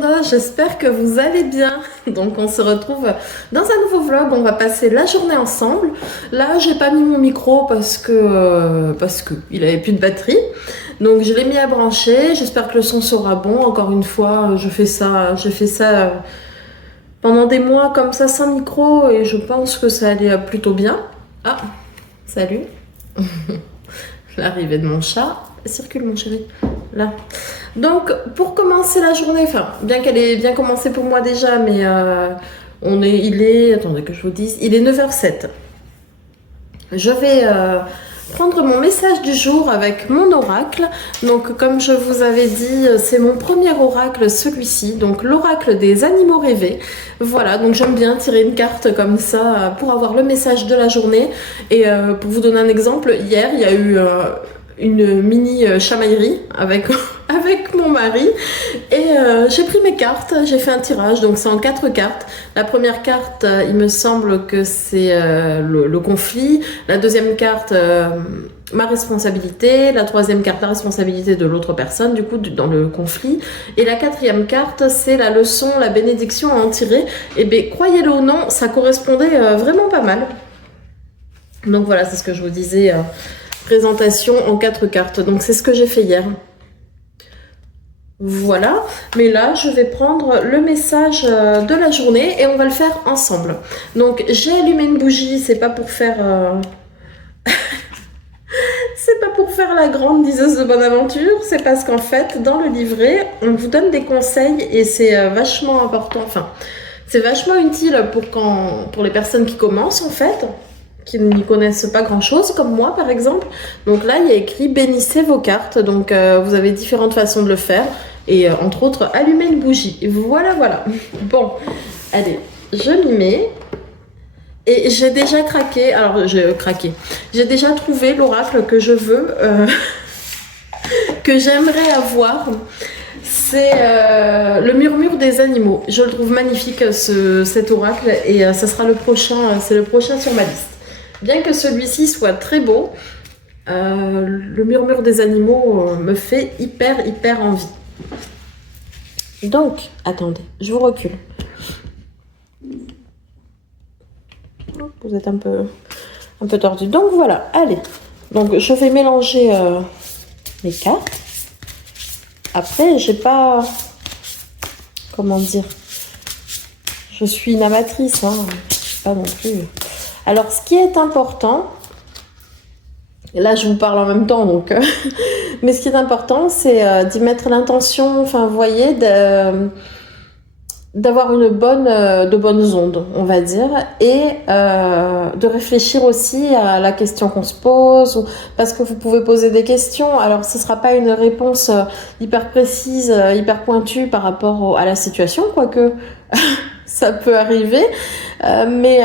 monde, j'espère que vous allez bien. Donc on se retrouve dans un nouveau vlog, on va passer la journée ensemble. Là j'ai pas mis mon micro parce que il avait plus de batterie. Donc je l'ai mis à brancher, j'espère que le son sera bon. Encore une fois, j'ai fait ça pendant des mois comme ça sans micro et je pense que ça allait plutôt bien. Ah, salut. L'arrivée de mon chat. Circule mon chéri. Là. Donc pour commencer la journée, enfin bien qu'elle ait bien commencé pour moi déjà, mais attendez que je vous dise, il est 9h07. Je vais prendre mon message du jour avec mon oracle. Donc comme je vous avais dit, c'est mon premier oracle, celui-ci, donc l'oracle des animaux rêvés. Voilà, donc j'aime bien tirer une carte comme ça pour avoir le message de la journée. Et pour vous donner un exemple, hier il y a eu une mini chamaillerie avec mon mari et j'ai pris mes cartes, j'ai fait un tirage, donc c'est en 4 cartes. La première carte, il me semble que c'est le conflit. La deuxième carte, ma responsabilité. La troisième carte, la responsabilité de l'autre personne, du coup dans le conflit. Et la quatrième carte, c'est la leçon, la bénédiction à en tirer. Et bien croyez-le ou non, ça correspondait vraiment pas mal. Donc voilà, c'est ce que je vous disais. Présentation en 4 cartes, donc c'est ce que j'ai fait hier. Voilà, mais là je vais prendre le message de la journée et on va le faire ensemble. Donc j'ai allumé une bougie, c'est pas pour faire c'est pas pour faire la grande diseuse de bonne aventure, c'est parce qu'en fait dans le livret on vous donne des conseils et c'est vachement important, enfin c'est vachement utile pour les personnes qui commencent en fait, qui n'y connaissent pas grand chose, comme moi par exemple. Donc là, il y a écrit bénissez vos cartes. Donc vous avez différentes façons de le faire. Et entre autres, allumer une bougie. Voilà, voilà. Bon, allez, je m'y mets. Et j'ai déjà craqué. Alors, j'ai craqué. J'ai déjà trouvé l'oracle que je veux, que j'aimerais avoir. C'est le murmure des animaux. Je le trouve magnifique, cet oracle. Et ça sera le prochain, c'est le prochain sur ma liste. Bien que celui-ci soit très beau, le murmure des animaux me fait hyper envie. Donc, attendez, je vous recule. Vous êtes un peu tordu. Donc voilà, allez. Donc je vais mélanger les cartes. Après, j'ai pas... Comment dire? Je suis une amatrice, hein. Je sais pas non plus... Alors, ce qui est important, et là je vous parle en même temps, donc, mais ce qui est important, c'est d'y mettre l'intention, enfin, vous voyez, d'avoir de bonnes ondes, on va dire, et de réfléchir aussi à la question qu'on se pose, parce que vous pouvez poser des questions. Alors, ce ne sera pas une réponse hyper précise, hyper pointue par rapport à la situation, quoique... ça peut arriver, mais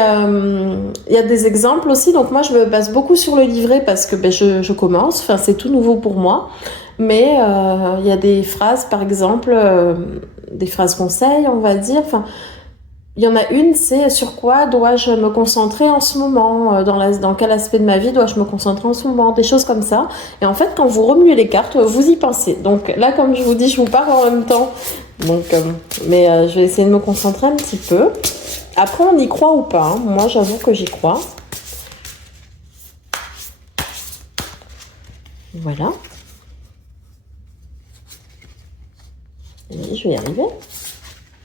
il y a des exemples aussi. Donc moi je me base beaucoup sur le livret parce que je commence, enfin c'est tout nouveau pour moi, mais il y a des phrases par exemple, des phrases conseils on va dire, enfin il y en a une, c'est sur quoi dois-je me concentrer en ce moment, dans quel aspect de ma vie dois-je me concentrer en ce moment, des choses comme ça. Et en fait, quand vous remuez les cartes, vous y pensez. Donc là, comme je vous dis, je vous parle en même temps. Donc, mais je vais essayer de me concentrer un petit peu. Après, on y croit ou pas, hein. Moi, j'avoue que j'y crois. Voilà. Et je vais y arriver.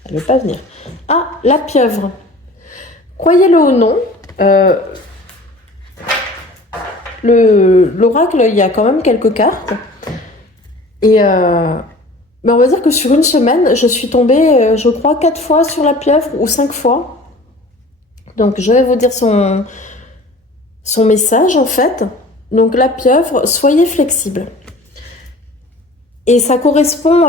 Elle ne veut pas venir. Ah, la pieuvre. Croyez-le ou non, l'oracle, il y a quand même quelques cartes. Et mais on va dire que sur une semaine, je suis tombée, je crois, 4 fois sur la pieuvre ou 5 fois. Donc, je vais vous dire son message, en fait. Donc, la pieuvre, soyez flexible. Et ça correspond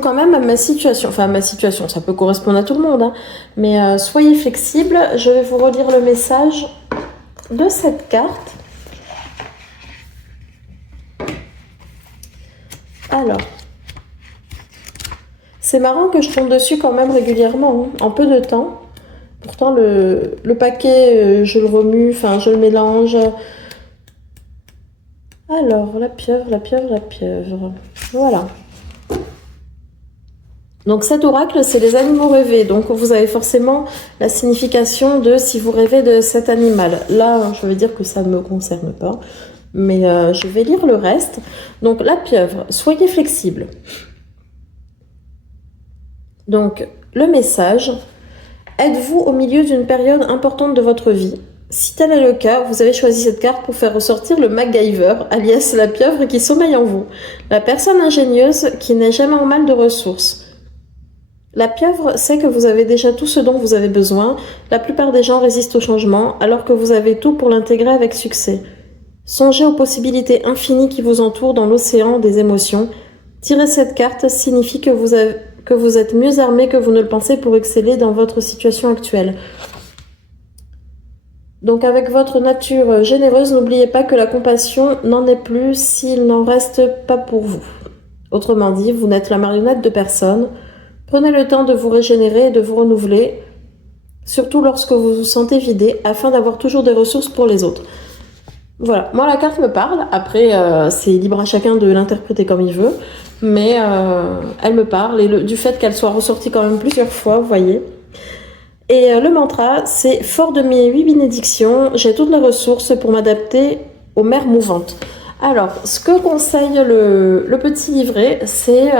quand même à ma situation. Enfin, à ma situation, ça peut correspondre à tout le monde, hein. Mais soyez flexible. Je vais vous relire le message de cette carte. Alors, c'est marrant que je tombe dessus quand même régulièrement, hein, en peu de temps. Pourtant, le paquet, je le remue, enfin, je le mélange. Alors, la pieuvre. Voilà. Donc cet oracle, c'est les animaux rêvés. Donc vous avez forcément la signification de si vous rêvez de cet animal. Là, je vais dire que ça ne me concerne pas, mais je vais lire le reste. Donc la pieuvre, soyez flexible. Donc le message, êtes-vous au milieu d'une période importante de votre vie? Si tel est le cas, vous avez choisi cette carte pour faire ressortir le MacGyver, alias la pieuvre qui sommeille en vous, la personne ingénieuse qui n'est jamais en mal de ressources. La pieuvre sait que vous avez déjà tout ce dont vous avez besoin. La plupart des gens résistent au changement, alors que vous avez tout pour l'intégrer avec succès. Songez aux possibilités infinies qui vous entourent dans l'océan des émotions. Tirer cette carte signifie que vous êtes mieux armé que vous ne le pensez pour exceller dans votre situation actuelle. Donc avec votre nature généreuse, n'oubliez pas que la compassion n'en est plus s'il n'en reste pas pour vous. Autrement dit, vous n'êtes la marionnette de personne. Prenez le temps de vous régénérer et de vous renouveler, surtout lorsque vous vous sentez vidé, afin d'avoir toujours des ressources pour les autres. Voilà, moi la carte me parle, après c'est libre à chacun de l'interpréter comme il veut, mais elle me parle, et du fait qu'elle soit ressortie quand même plusieurs fois, vous voyez. Et le mantra, c'est « Fort de mes 8 bénédictions, j'ai toutes les ressources pour m'adapter aux mers mouvantes ». Alors, ce que conseille le petit livret, c'est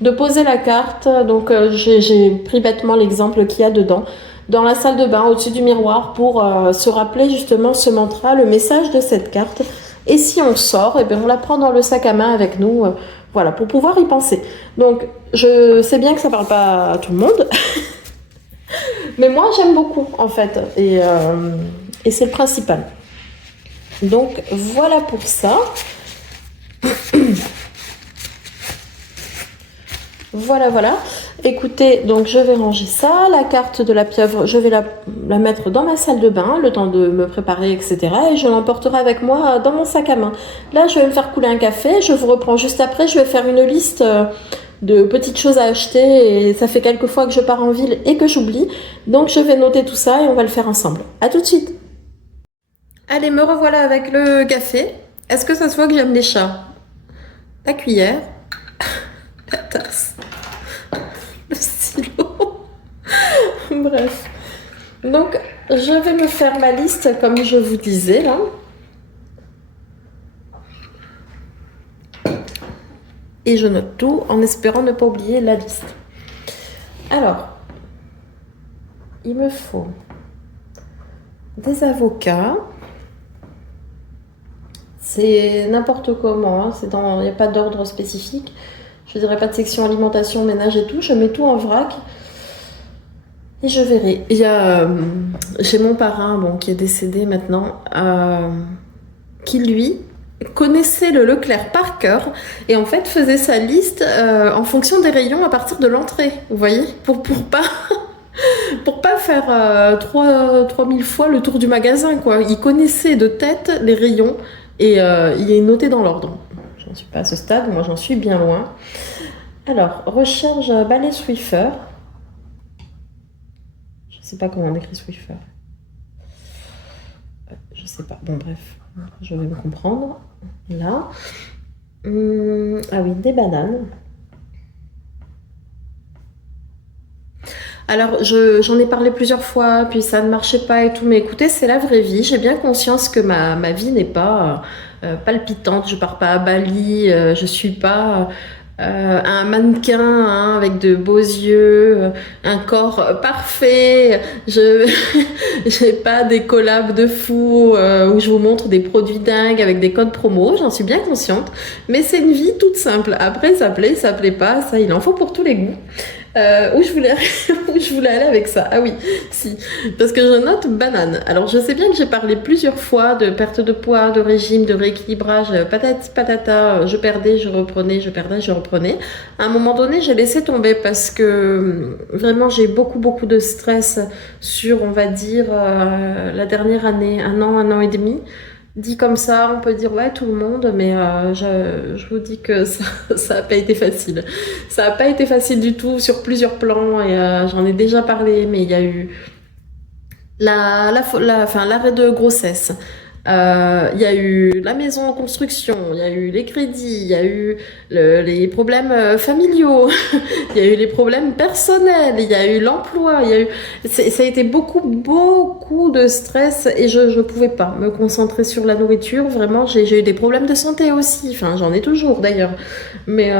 de poser la carte. Donc, j'ai pris bêtement l'exemple qu'il y a dedans, dans la salle de bain, au-dessus du miroir, pour se rappeler justement ce mantra, le message de cette carte. Et si on sort, eh bien, on la prend dans le sac à main avec nous, voilà, pour pouvoir y penser. Donc, je sais bien que ça ne parle pas à tout le monde, mais moi, j'aime beaucoup, en fait, et c'est le principal. Donc voilà pour ça. Voilà. Écoutez, donc je vais ranger ça. La carte de la pieuvre, je vais la mettre dans ma salle de bain, le temps de me préparer, etc. Et je l'emporterai avec moi dans mon sac à main. Là, je vais me faire couler un café. Je vous reprends juste après. Je vais faire une liste de petites choses à acheter. Et ça fait quelques fois que je pars en ville et que j'oublie. Donc je vais noter tout ça et on va le faire ensemble. À tout de suite. Allez, me revoilà avec le café. Est-ce que ça se voit que j'aime les chats? La cuillère, la tasse, le stylo. Bref. Donc, je vais me faire ma liste comme je vous disais là. Et je note tout en espérant ne pas oublier la liste. Alors, il me faut des avocats. C'est n'importe comment, hein. Il n'y a pas d'ordre spécifique. Je dirais pas de section alimentation, ménage et tout. Je mets tout en vrac et je verrai. J'ai mon parrain, qui est décédé maintenant, qui lui connaissait le Leclerc par cœur et en fait faisait sa liste en fonction des rayons à partir de l'entrée. Vous voyez, pour pas faire 3000 fois le tour du magasin, quoi. Il connaissait de tête les rayons. Et il est noté dans l'ordre. J'en suis pas à ce stade, moi j'en suis bien loin. Alors, recherche balai Swiffer. Je sais pas comment on écrit Swiffer. Je sais pas. Bon, bref, je vais me comprendre. Là. Ah oui, des bananes. Alors, j'en ai parlé plusieurs fois, puis ça ne marchait pas et tout, mais écoutez, c'est la vraie vie. J'ai bien conscience que ma vie n'est pas palpitante. Je pars pas à Bali, je suis pas un mannequin hein, avec de beaux yeux, un corps parfait. J'ai pas des collabs de fou où je vous montre des produits dingues avec des codes promo. J'en suis bien consciente, mais c'est une vie toute simple. Après, ça plaît pas, ça, il en faut pour tous les goûts. Où je voulais aller avec ça. Ah oui, si. Parce que je note banane. Alors, je sais bien que j'ai parlé plusieurs fois de perte de poids, de régime, de rééquilibrage, patati patata, je perdais, je reprenais, je perdais, je reprenais. À un moment donné, j'ai laissé tomber parce que vraiment, j'ai beaucoup de stress sur, on va dire, la dernière année, un an et demi. Dit comme ça, on peut dire ouais tout le monde, mais je vous dis que ça a pas été facile. Ça a pas été facile du tout sur plusieurs plans et j'en ai déjà parlé, mais il y a eu l'arrêt de grossesse, Il y a eu la maison en construction, il y a eu les crédits, il y a eu les problèmes familiaux, il y a eu les problèmes personnels, il y a eu l'emploi, il y a eu... Ça a été beaucoup de stress et je ne pouvais pas me concentrer sur la nourriture. Vraiment, j'ai eu des problèmes de santé aussi, enfin j'en ai toujours d'ailleurs. Mais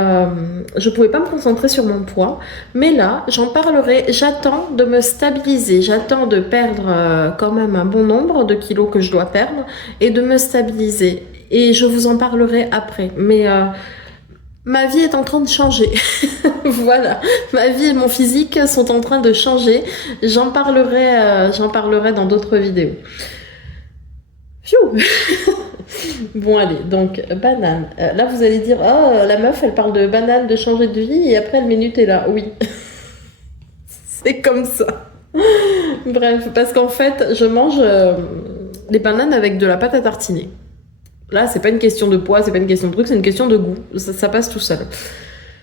je ne pouvais pas me concentrer sur mon poids. Mais là, j'en parlerai, j'attends de me stabiliser, j'attends de perdre quand même un bon nombre de kilos que je dois perdre et de me stabiliser. Et je vous en parlerai après. Mais ma vie est en train de changer. Voilà, ma vie et mon physique sont en train de changer. J'en parlerai dans d'autres vidéos. Pfiou. Bon, allez, donc banane. Là, vous allez dire, oh, la meuf, elle parle de banane, de changer de vie, et après, elle met Nutella. Oui, c'est comme ça. Bref, parce qu'en fait, je mange des bananes avec de la pâte à tartiner. Là, c'est pas une question de poids, c'est pas une question de truc, c'est une question de goût. Ça passe tout seul.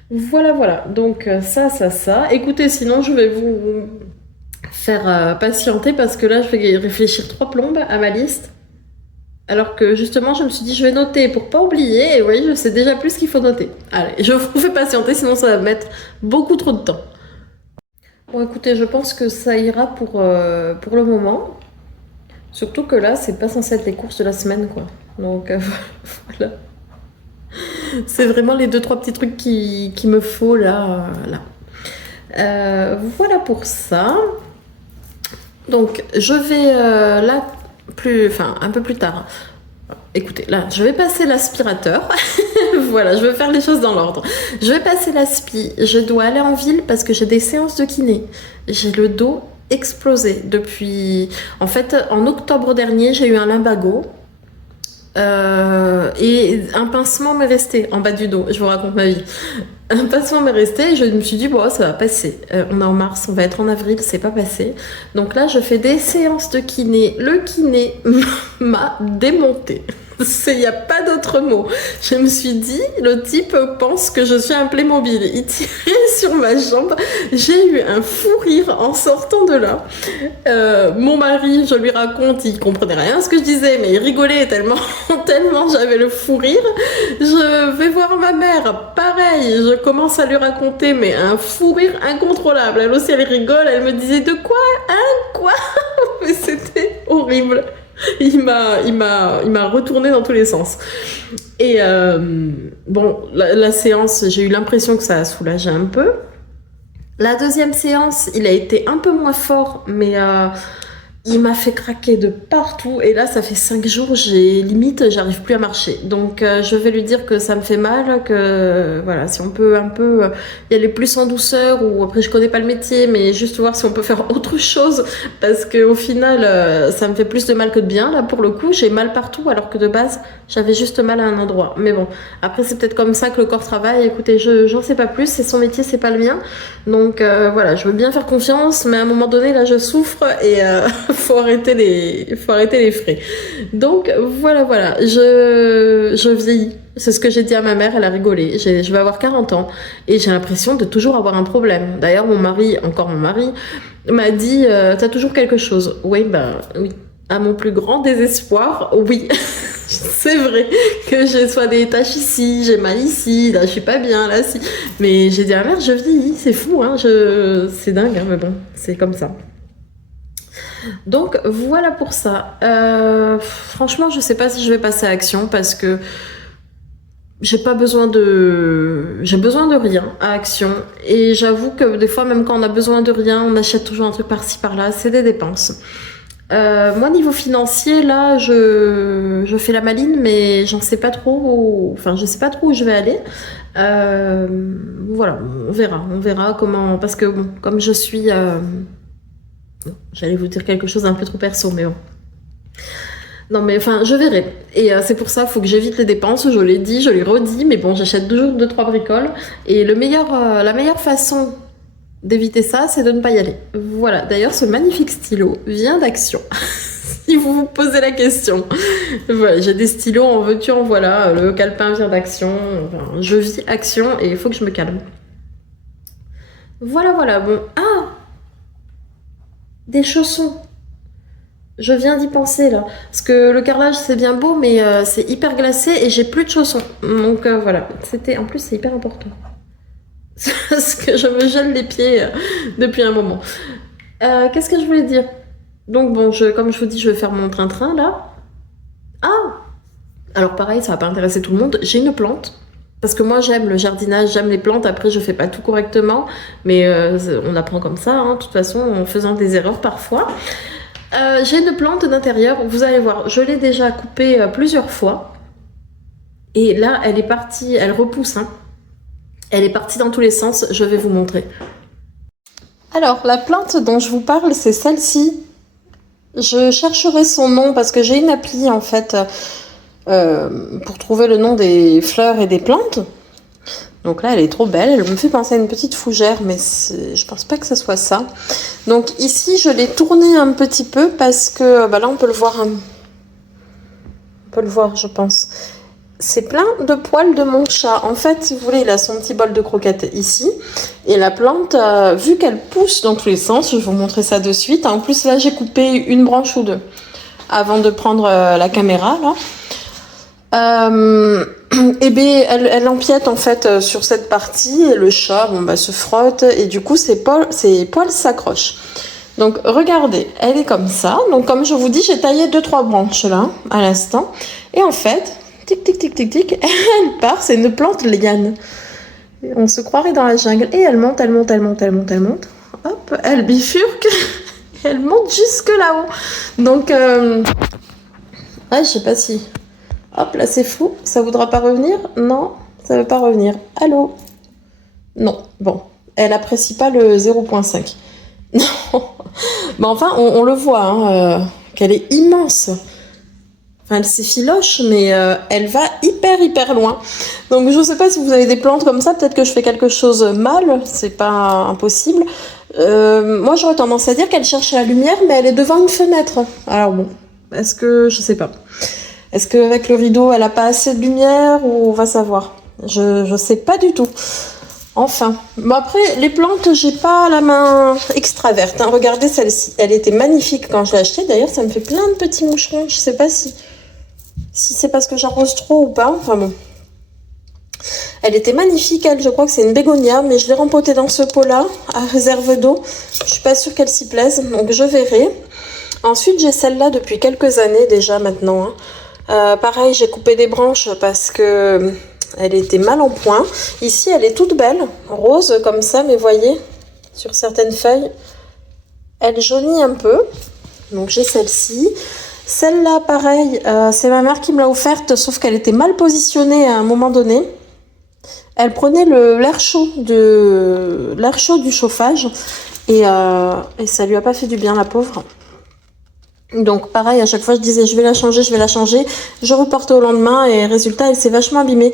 Voilà, voilà. Donc, ça. Écoutez, sinon, je vais vous faire patienter parce que là, je vais réfléchir 3 plombes à ma liste. Alors que justement, je me suis dit, je vais noter pour pas oublier. Et oui, je sais déjà plus ce qu'il faut noter. Allez, je vous fais patienter, sinon ça va mettre beaucoup trop de temps. Bon, écoutez, je pense que ça ira pour le moment. Surtout que là, c'est pas censé être les courses de la semaine, quoi. Donc, voilà. C'est vraiment les 2-3 petits trucs qu'il me faut là. Voilà pour ça. Donc, je vais là, un peu plus tard. Écoutez, là, je vais passer l'aspirateur. Voilà, je vais faire les choses dans l'ordre. Je vais passer l'aspi. Je dois aller en ville parce que j'ai des séances de kiné. J'ai le dos explosé depuis... En fait, en octobre dernier, j'ai eu un lumbago. Et un pincement m'est resté en bas du dos. Je vous raconte ma vie. Un pincement m'est resté et je me suis dit, bon, ça va passer. On est en mars, on va être en avril, c'est pas passé. Donc là, je fais des séances de kiné. Le kiné m'a démonté. Il n'y a pas d'autre mot. Je me suis dit, le type pense que je suis un Playmobil. Il tirait sur ma jambe. J'ai eu un fou rire en sortant de là. Mon mari, je lui raconte, il comprenait rien à ce que je disais, mais il rigolait tellement, tellement j'avais le fou rire. Je vais voir ma mère, pareil, je commence à lui raconter, mais un fou rire incontrôlable. Elle aussi, elle rigole, elle me disait, de quoi? Hein? Quoi? Mais c'était horrible. Il m'a retourné dans tous les sens. Et bon, la séance, j'ai eu l'impression que ça a soulagé un peu. La deuxième séance, il a été un peu moins fort, mais il m'a fait craquer de partout. Et là, ça fait 5 jours, j'arrive plus à marcher. Donc, je vais lui dire que ça me fait mal, que voilà, si on peut un peu y aller plus en douceur, ou après, je connais pas le métier, mais juste voir si on peut faire autre chose, parce que au final, ça me fait plus de mal que de bien. Là, pour le coup, j'ai mal partout, alors que de base, j'avais juste mal à un endroit. Mais bon, après, c'est peut-être comme ça que le corps travaille. Écoutez, j'en sais pas plus, c'est son métier, c'est pas le mien. Donc, voilà, je veux bien faire confiance, mais à un moment donné, là, je souffre et faut arrêter les frais. Donc voilà, je vieillis. C'est ce que j'ai dit à ma mère, elle a rigolé. Je vais avoir 40 ans et j'ai l'impression de toujours avoir un problème. D'ailleurs, mon mari m'a dit t'as toujours quelque chose. Oui, oui. À mon plus grand désespoir, oui. C'est vrai que j'ai soit des taches ici, j'ai mal ici, là je suis pas bien, là si. Mais j'ai dit à ma mère, je vieillis, c'est fou, hein, c'est dingue, hein, mais bon, c'est comme ça. Donc voilà pour ça. Franchement, je sais pas si je vais passer à action parce que j'ai besoin de rien à action. Et j'avoue que des fois, même quand on a besoin de rien, on achète toujours un truc par-ci par-là. C'est des dépenses. Moi, niveau financier, là, je fais la maline, mais j'en sais pas trop. Enfin, je sais pas trop où je vais aller. Voilà, on verra comment. Parce que bon, comme je suis. J'allais vous dire quelque chose d'un peu trop perso, mais bon. Non, mais enfin, je verrai. Et c'est pour ça, il faut que j'évite les dépenses. Je l'ai dit, je l'ai redit, mais bon, j'achète toujours 2-3 bricoles. Et la meilleure façon d'éviter ça, c'est de ne pas y aller. Voilà. D'ailleurs, ce magnifique stylo vient d'Action. Si vous vous posez la question. Voilà, j'ai des stylos en veux-tu, en voilà. Le calepin vient d'Action. Enfin, je vis Action et il faut que je me calme. Voilà. Bon. Ah! Des chaussons. Je viens d'y penser là. Parce que le carrelage c'est bien beau, mais c'est hyper glacé et j'ai plus de chaussons. Donc voilà. En plus, c'est hyper important. Parce que je me gèle les pieds depuis un moment. Qu'est-ce que je voulais dire? Donc bon, comme je vous dis, je vais faire mon train-train là. Ah! Alors pareil, ça va pas intéresser tout le monde. J'ai une plante. Parce que moi j'aime le jardinage, j'aime les plantes. Après, je fais pas tout correctement. Mais on apprend comme ça, hein, de toute façon, en faisant des erreurs parfois. J'ai une plante d'intérieur. Vous allez voir, je l'ai déjà coupée plusieurs fois. Et là, elle est partie, elle repousse. Hein. Elle est partie dans tous les sens. Je vais vous montrer. Alors, la plante dont je vous parle, c'est celle-ci. Je chercherai son nom parce que j'ai une appli en fait pour trouver le nom des fleurs et des plantes. Donc là, elle est trop belle. Elle me fait penser à une petite fougère, mais je pense pas que ce soit ça. Donc ici, je l'ai tournée un petit peu parce que là, on peut le voir. On peut le voir, je pense. C'est plein de poils de mon chat. En fait, si vous voulez, il a son petit bol de croquettes ici. Et la plante, vu qu'elle pousse dans tous les sens, je vais vous montrer ça de suite. En plus, là, j'ai coupé une branche ou deux avant de prendre la caméra, là. Et bien, elle empiète en fait sur cette partie et le chat se frotte et du coup ses poils s'accrochent. Donc regardez, elle est comme ça. Donc comme je vous dis, j'ai taillé 2-3 branches là à l'instant et en fait, tic tic tic tic tic, elle part, c'est une plante liane. On se croirait dans la jungle et elle monte, elle monte, elle monte, elle monte, elle monte. Hop, elle bifurque, elle monte jusque là-haut. Donc ouais, je sais pas si. Hop, là c'est fou, ça voudra pas revenir? Non, ça veut pas revenir. Allô? Non, bon, elle apprécie pas le 0.5. Non, mais enfin, on le voit, hein, qu'elle est immense. Enfin, elle s'effiloche, mais elle va hyper loin. Donc je sais pas si vous avez des plantes comme ça, peut-être que je fais quelque chose mal, c'est pas impossible. Moi j'aurais tendance à dire qu'elle cherche la lumière, mais elle est devant une fenêtre. Alors bon, est-ce que... je sais pas. Est-ce qu'avec le rideau, elle a pas assez de lumière ou on va savoir? Je sais pas du tout. Enfin. Bon après, les plantes, j'ai pas la main extraverte. Hein. Regardez celle-ci. Elle était magnifique quand je l'ai achetée. D'ailleurs, ça me fait plein de petits moucherons. Je sais pas si c'est parce que j'arrose trop ou pas. Enfin bon. Elle était magnifique, elle. Je crois que c'est une bégonia, mais je l'ai rempotée dans ce pot-là, à réserve d'eau. Je suis pas sûre qu'elle s'y plaise, donc je verrai. Ensuite, j'ai celle-là depuis quelques années déjà maintenant. Hein. Pareil, j'ai coupé des branches parce que elle était mal en point. Ici, elle est toute belle, rose comme ça, mais voyez, sur certaines feuilles, elle jaunit un peu. Donc j'ai celle-ci. Celle-là, pareil, c'est ma mère qui me l'a offerte, sauf qu'elle était mal positionnée à un moment donné. Elle prenait l'air chaud du chauffage et ça lui a pas fait du bien, la pauvre. Donc pareil, à chaque fois je disais je vais la changer, je reportais au lendemain et résultat elle s'est vachement abîmée.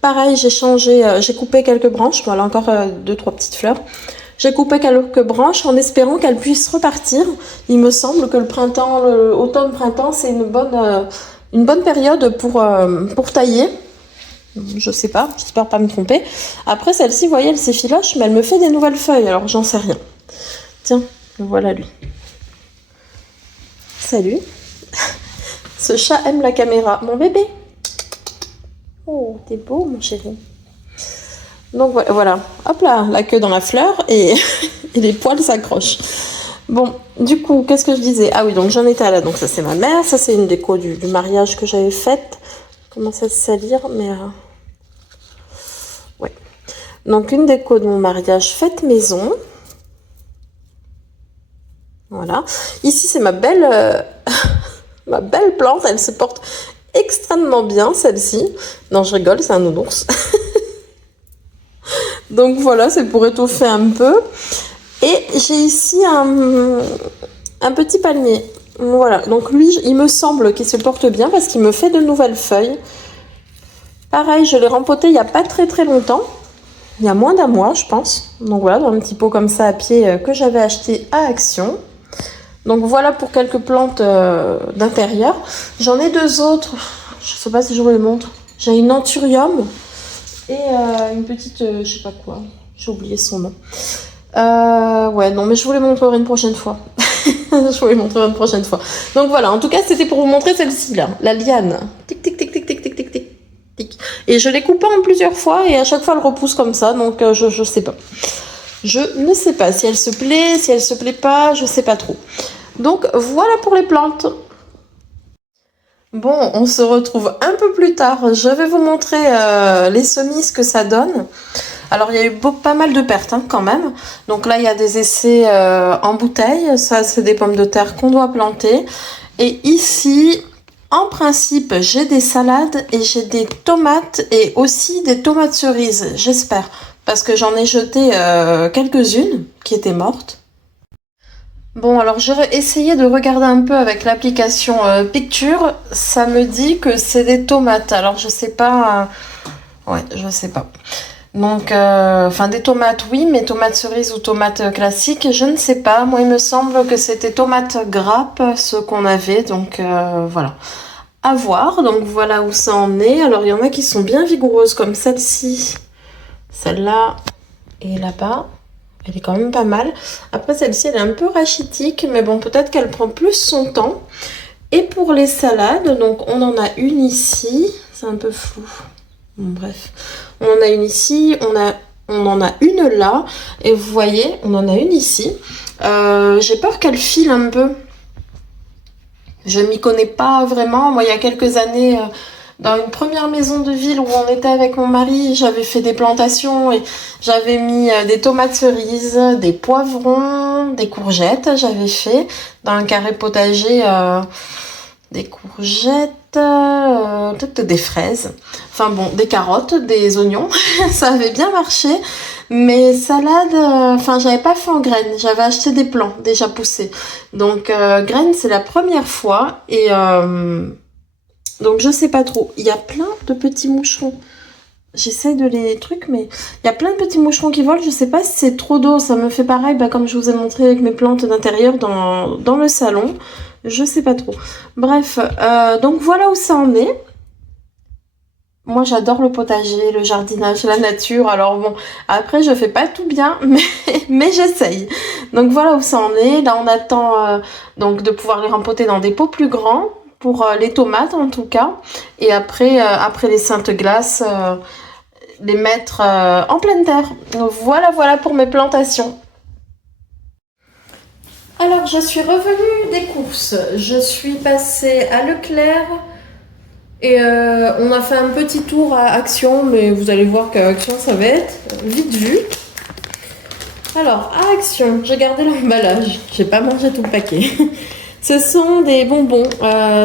Pareil, j'ai coupé quelques branches, voilà encore 2-3 petites fleurs. J'ai coupé quelques branches en espérant qu'elle puisse repartir. Il me semble que automne-printemps, c'est une bonne période pour tailler. Je sais pas, j'espère pas me tromper. Après celle-ci, vous voyez, elle s'effiloche, mais elle me fait des nouvelles feuilles, alors j'en sais rien. Tiens, voilà lui. Salut. Ce chat aime la caméra. Mon bébé. Oh, t'es beau, mon chéri. Donc voilà. Hop là, la queue dans la fleur et, et les poils s'accrochent. Bon, du coup, qu'est-ce que je disais? Ah oui, donc j'en étais là. Donc ça, c'est ma mère. Ça, c'est une déco du mariage que j'avais faite. Commence à se salir, mais... ouais. Donc, une déco de mon mariage faite maison. Voilà. Ici, c'est ma belle plante. Elle se porte extrêmement bien, celle-ci. Non, je rigole, c'est un nounours. Donc voilà, c'est pour étoffer un peu. Et j'ai ici un petit palmier. Voilà. Donc lui, il me semble qu'il se porte bien parce qu'il me fait de nouvelles feuilles. Pareil, je l'ai rempoté il n'y a pas très longtemps. Il y a moins d'un mois, je pense. Donc voilà, dans un petit pot comme ça à pied que j'avais acheté à Action. Donc voilà pour quelques plantes d'intérieur. J'en ai deux autres. Je ne sais pas si je vous les montre. J'ai une anthurium et une petite, je sais pas quoi. J'ai oublié son nom. Ouais, non, mais je vous les montrerai une prochaine fois. Je vous les montrerai une prochaine fois. Donc voilà, en tout cas, c'était pour vous montrer celle-ci, là. La liane. Tic, tic, tic, tic, tic, tic, tic, tic, tic. Et je l'ai coupée en plusieurs fois et à chaque fois, elle repousse comme ça. Donc, je sais pas. Je ne sais pas si elle se plaît, si elle se plaît pas, je sais pas trop. Donc, voilà pour les plantes. Bon, on se retrouve un peu plus tard. Je vais vous montrer les semis, ce que ça donne. Alors, il y a eu pas mal de pertes hein, quand même. Donc là, il y a des essais en bouteille. Ça, c'est des pommes de terre qu'on doit planter. Et ici, en principe, j'ai des salades et j'ai des tomates et aussi des tomates cerises, j'espère. Parce que j'en ai jeté quelques-unes qui étaient mortes. Bon, alors j'ai essayé de regarder un peu avec l'application Picture. Ça me dit que c'est des tomates. Alors je sais pas. Ouais, je sais pas. Donc, enfin des tomates, oui, mais tomates cerises ou tomates classiques, je ne sais pas. Moi, il me semble que c'était tomates grappes, ce qu'on avait. Donc voilà. À voir. Donc voilà où ça en est. Alors il y en a qui sont bien vigoureuses comme celle-ci, celle-là et là-bas. Elle est quand même pas mal. Après, celle-ci, elle est un peu rachitique, mais bon, peut-être qu'elle prend plus son temps. Et pour les salades, donc on en a une ici. C'est un peu flou. Bon, bref. On en a une ici, on en a une là. Et vous voyez, on en a une ici. J'ai peur qu'elle file un peu. Je m'y connais pas vraiment. Moi, il y a quelques années... dans une première maison de ville où on était avec mon mari, j'avais fait des plantations et j'avais mis des tomates cerises, des poivrons, des courgettes. J'avais fait dans un carré potager des courgettes, peut-être des fraises, enfin bon, des carottes, des oignons. Ça avait bien marché. Mais salade, enfin j'avais pas fait en graines, j'avais acheté des plants déjà poussés. Donc graines c'est la première fois et... donc je sais pas trop. Il y a plein de petits moucherons. J'essaie de les trucs, mais il y a plein de petits moucherons qui volent. Je sais pas si c'est trop d'eau. Ça me fait pareil, bah, comme je vous ai montré avec mes plantes d'intérieur dans le salon. Je sais pas trop. Bref, donc voilà où ça en est. Moi j'adore le potager, le jardinage, la nature. Alors bon, après je fais pas tout bien, mais j'essaye. Donc voilà où ça en est. Là on attend donc de pouvoir les rempoter dans des pots plus grands. Pour les tomates en tout cas, et après, après les saintes glaces, les mettre en pleine terre. Donc voilà pour mes plantations. Alors je suis revenue des courses, je suis passée à Leclerc et on a fait un petit tour à Action, mais vous allez voir qu'à Action ça va être vite vu. Alors à Action, j'ai gardé l'emballage, j'ai pas mangé tout le paquet. Ce sont des bonbons,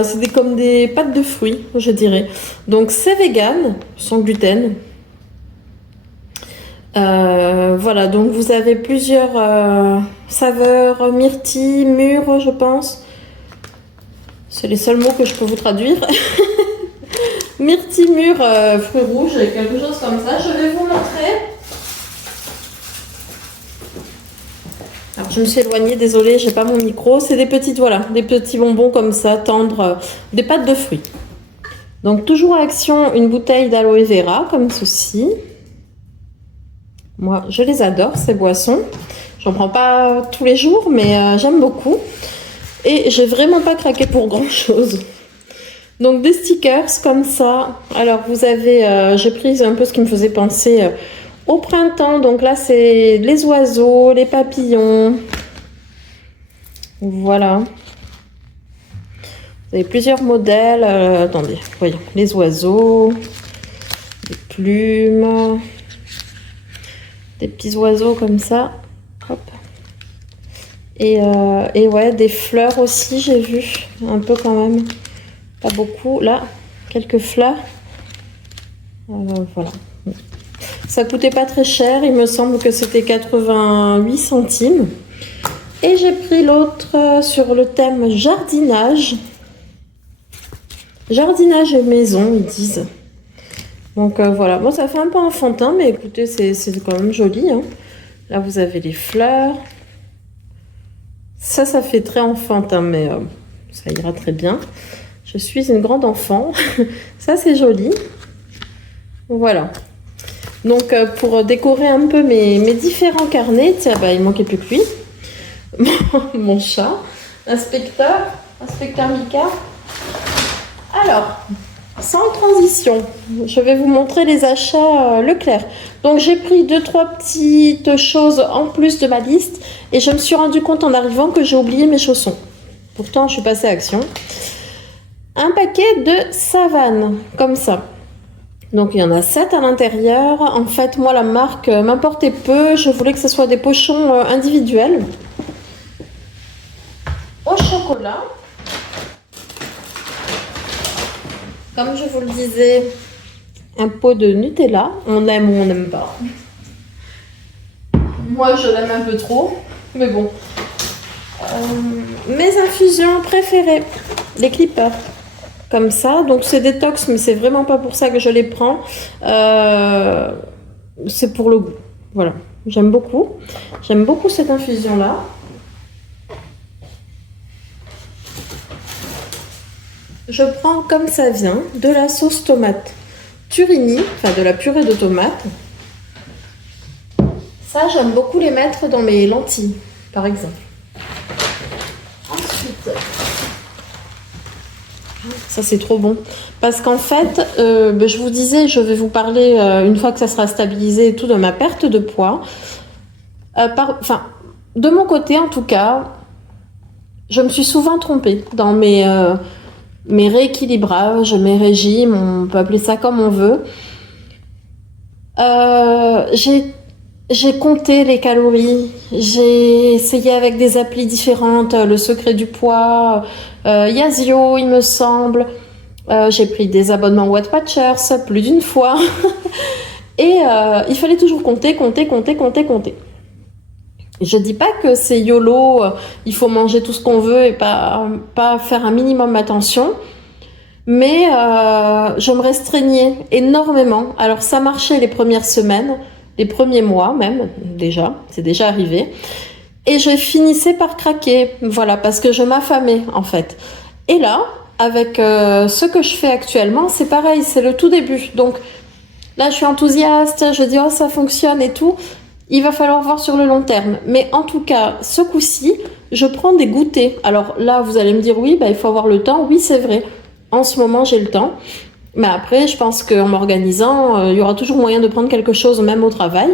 c'est comme des pâtes de fruits, je dirais. Donc c'est vegan, sans gluten. Voilà, donc vous avez plusieurs saveurs, myrtille, mûre, je pense. C'est les seuls mots que je peux vous traduire. Myrtille, mûre, fruits rouges, quelque chose comme ça. Je vais vous montrer. Alors je me suis éloignée, désolée, j'ai pas mon micro. C'est des petites, voilà, des petits bonbons comme ça, tendres, des pâtes de fruits. Donc toujours à Action, une bouteille d'aloe vera comme ceci. Moi, je les adore ces boissons. J'en prends pas tous les jours, mais j'aime beaucoup. Et j'ai vraiment pas craqué pour grand chose. Donc des stickers comme ça. Alors vous avez, j'ai pris un peu ce qui me faisait penser au printemps. Donc là c'est les oiseaux, les papillons. Voilà. Vous avez plusieurs modèles. Attendez, voyons. Les oiseaux, des plumes, des petits oiseaux comme ça. Hop. Et ouais, des fleurs aussi, j'ai vu. Un peu quand même. Pas beaucoup. Là, quelques fleurs. Voilà. Ça coûtait pas très cher. Il me semble que c'était 88 centimes. Et j'ai pris l'autre sur le thème jardinage. Jardinage et maison, ils disent. Donc voilà. Bon, ça fait un peu enfantin, mais écoutez, c'est quand même joli. Hein. Là, vous avez les fleurs. Ça fait très enfantin, mais ça ira très bien. Je suis une grande enfant. Ça, c'est joli. Voilà. Donc pour décorer un peu mes différents carnets, tiens, bah, il manquait plus que lui, mon chat, inspecteur Mika. Alors, sans transition, je vais vous montrer les achats Leclerc. Donc j'ai pris 2-3 petites choses en plus de ma liste et je me suis rendu compte en arrivant que j'ai oublié mes chaussons. Pourtant, je suis passée à action. Un paquet de Savane, comme ça. Donc il y en a 7 à l'intérieur. En fait, moi, la marque m'importait peu. Je voulais que ce soit des pochons individuels. Au chocolat. Comme je vous le disais, un pot de Nutella. On aime ou on n'aime pas. Moi, je l'aime un peu trop. Mais bon. Mes infusions préférées. Les clippers. Comme ça, donc c'est détox, mais c'est vraiment pas pour ça que je les prends. C'est pour le goût. Voilà, j'aime beaucoup cette infusion là. Je prends comme ça vient de la sauce tomate Turini, enfin de la purée de tomate. Ça, j'aime beaucoup les mettre dans mes lentilles, par exemple. Ensuite, ça c'est trop bon parce qu'en fait je vous disais, je vais vous parler une fois que ça sera stabilisé et tout de ma perte de poids, de mon côté en tout cas, je me suis souvent trompée dans mes rééquilibrages, mes régimes, on peut appeler ça comme on veut. J'ai compté les calories, j'ai essayé avec des applis différentes, le secret du poids, Yazio il me semble, j'ai pris des abonnements Weight Watchers plus d'une fois et il fallait toujours compter. Je dis pas que c'est YOLO, il faut manger tout ce qu'on veut et pas faire un minimum attention, mais je me restreignais énormément. Alors ça marchait les premières semaines, les premiers mois même, c'est déjà arrivé. Et je finissais par craquer, voilà, parce que je m'affamais en fait. Et là, avec ce que je fais actuellement, c'est pareil, c'est le tout début. Donc là, je suis enthousiaste, je dis oh ça fonctionne et tout. Il va falloir voir sur le long terme. Mais en tout cas, ce coup-ci, je prends des goûters. Alors là, vous allez me dire oui, il faut avoir le temps. Oui, c'est vrai. En ce moment, j'ai le temps. Mais après, je pense qu'en m'organisant, il y aura toujours moyen de prendre quelque chose, même au travail.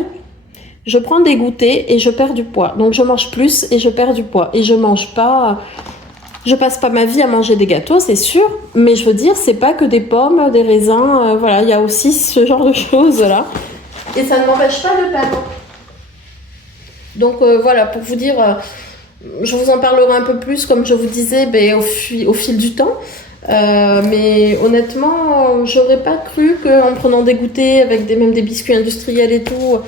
Je prends des goûters et je perds du poids. Donc, je mange plus et je perds du poids. Et je mange pas... Je passe pas ma vie à manger des gâteaux, c'est sûr. Mais je veux dire, c'est pas que des pommes, des raisins. Voilà, il y a aussi ce genre de choses-là. Et ça ne m'empêche pas de perdre. Donc, voilà, pour vous dire... je vous en parlerai un peu plus, comme je vous disais, au fil du temps. Mais honnêtement, j'aurais pas cru qu'en prenant des goûters avec même des biscuits industriels et tout,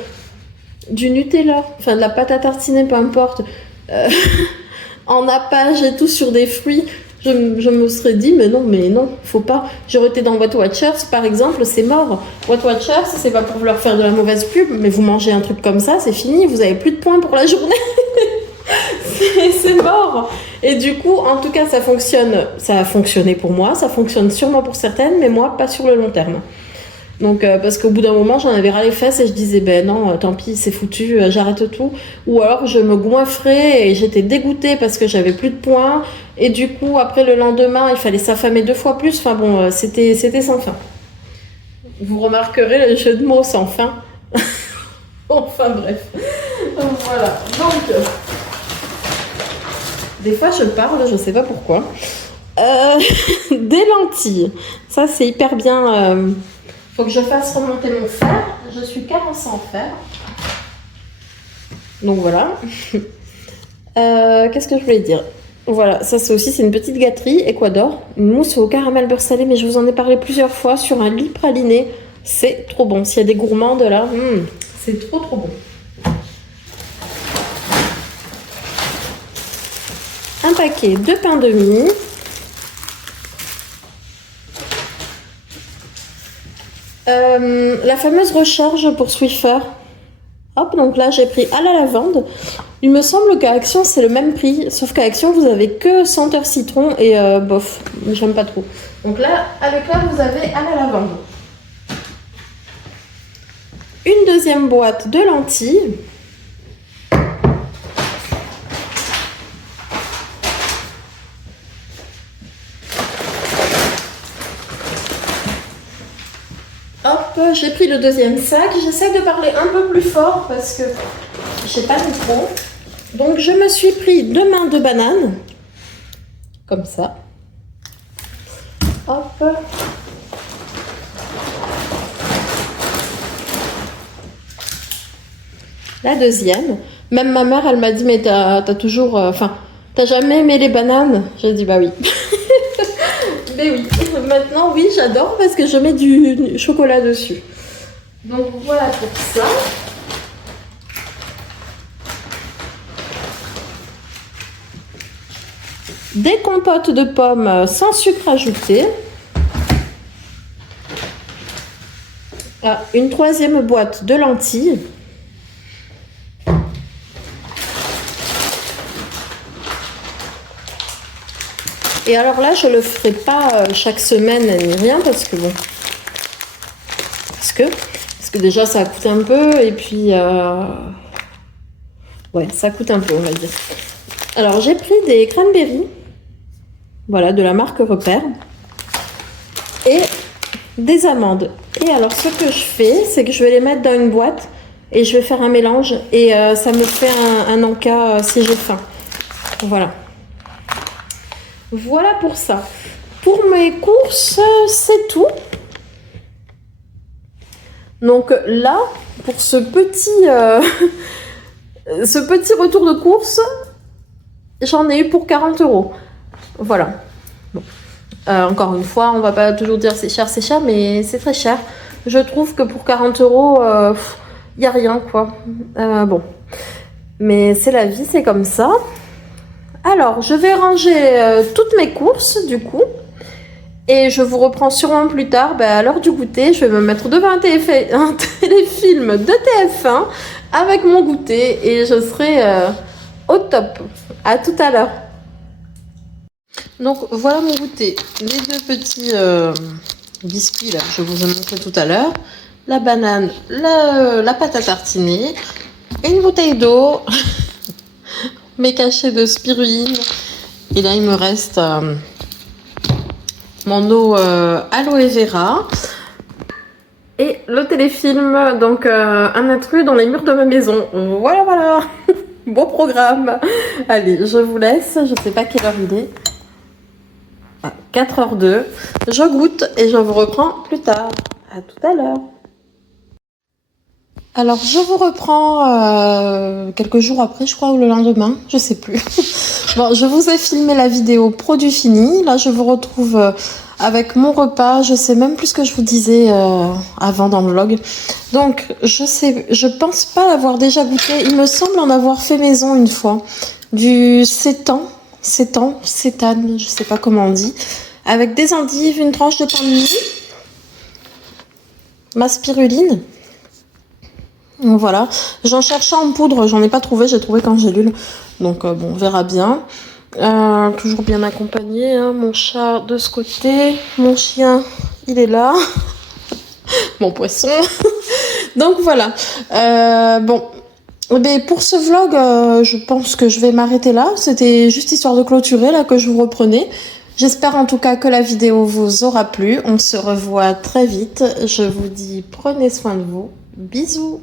du Nutella, enfin de la pâte à tartiner, peu importe, en nappage et tout sur des fruits, je me serais dit mais non, faut pas. J'aurais été dans Weight Watchers par exemple, c'est mort. Weight Watchers, c'est pas pour leur faire de la mauvaise pub, mais vous mangez un truc comme ça, c'est fini, vous avez plus de points pour la journée. C'est mort. Et du coup, en tout cas, ça fonctionne. Ça a fonctionné pour moi, ça fonctionne sûrement pour certaines, mais moi, pas sur le long terme. Donc, parce qu'au bout d'un moment, j'en avais ras les fesses et je disais, non, tant pis, c'est foutu, j'arrête tout. Ou alors, je me goinfrais et j'étais dégoûtée parce que j'avais plus de points. Et du coup, après le lendemain, il fallait s'affamer 2 fois plus. Enfin bon, c'était sans fin. Vous remarquerez le jeu de mots sans fin. Enfin bref. Voilà. Donc... des fois, je parle, je sais pas pourquoi. Des lentilles. Ça, c'est hyper bien. Faut que je fasse remonter mon fer. Je suis carencée en fer. Donc voilà. Qu'est-ce que je voulais dire? Voilà, ça c'est une petite gâterie Ecuador. Une mousse au caramel beurre salé, mais je vous en ai parlé plusieurs fois sur un lit praliné. C'est trop bon. S'il y a des gourmandes là, c'est trop bon. Un paquet de pain de mie. La fameuse recharge pour Swiffer. Hop, donc là j'ai pris à la lavande. Il me semble qu'à Action c'est le même prix, sauf qu'à Action vous avez que senteur citron et bof, j'aime pas trop. Donc là, à Leclerc vous avez à la lavande. une deuxième boîte de lentilles. Hop, j'ai pris le deuxième sac. J'essaie de parler un peu plus fort parce que j'ai pas de micro. Donc je me suis pris 2 mains de bananes. Comme ça. Hop. La deuxième. Même ma mère, elle m'a dit, mais t'as toujours... Enfin, t'as jamais aimé les bananes? J'ai dit, bah oui. Mais oui, maintenant, oui, j'adore parce que je mets du chocolat dessus. Donc, voilà pour ça. Des compotes de pommes sans sucre ajouté. Ah, une troisième boîte de lentilles. Et alors là, je le ferai pas chaque semaine ni rien parce que bon, parce que déjà ça coûte un peu et puis ouais, ça coûte un peu, on va dire. Alors j'ai pris des cranberries, voilà, de la marque Repère et des amandes. Et alors ce que je fais, c'est que je vais les mettre dans une boîte et je vais faire un mélange et ça me fait un encas si j'ai faim. Voilà. Voilà pour ça. Pour mes courses, c'est tout. Donc là, pour ce petit retour de course, j'en ai eu pour 40 €. Voilà. Bon. Encore une fois, on va pas toujours dire c'est cher, mais c'est très cher. Je trouve que pour 40 €, il n'y a rien, quoi. Bon. Mais c'est la vie, c'est comme ça. Alors, je vais ranger toutes mes courses, du coup. Et je vous reprends sûrement plus tard, à l'heure du goûter. Je vais me mettre devant un téléfilm de TF1 avec mon goûter. Et je serai au top. À tout à l'heure. Donc, voilà mon goûter. Les 2 petits biscuits, là, je vous ai montré tout à l'heure. La banane, la pâte à tartiner. Une bouteille d'eau. Mes cachets de spiruline. Et là, il me reste mon eau aloe vera. Et le téléfilm, donc un intrus dans les murs de ma maison. Voilà, voilà. Beau programme. Allez, je vous laisse. Je ne sais pas quelle heure il est. 4h02. Je goûte et je vous reprends plus tard. À tout à l'heure. Alors, je vous reprends quelques jours après, je crois, ou le lendemain, je sais plus. Bon, je vous ai filmé la vidéo produit fini. Là, je vous retrouve avec mon repas. Je sais même plus ce que je vous disais avant dans le vlog. Donc, je pense pas l'avoir déjà goûté. Il me semble en avoir fait maison une fois. Du sétane, je sais pas comment on dit. Avec des endives, une tranche de pain de mie, ma spiruline. Voilà, j'en cherchais en poudre, j'en ai pas trouvé, j'ai trouvé quand j'ai lu. Donc bon, on verra bien. Toujours bien accompagné, hein, mon chat de ce côté, mon chien, il est là, mon poisson. Donc voilà. Bon, mais pour ce vlog, je pense que je vais m'arrêter là. C'était juste histoire de clôturer là que je vous reprenais. J'espère en tout cas que la vidéo vous aura plu. On se revoit très vite. Je vous dis prenez soin de vous. Bisous.